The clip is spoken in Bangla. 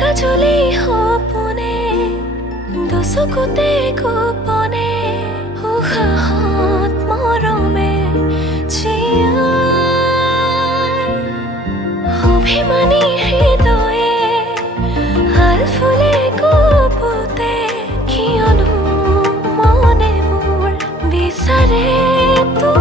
কাজলি সপোনে দুচকুতে গোপনে উশাহত মৰমে জীয়াই অভিমানী হৃদয়ে হাল ফুলে কপোতে কিয়নো মনে মোৰ বিচাৰে তো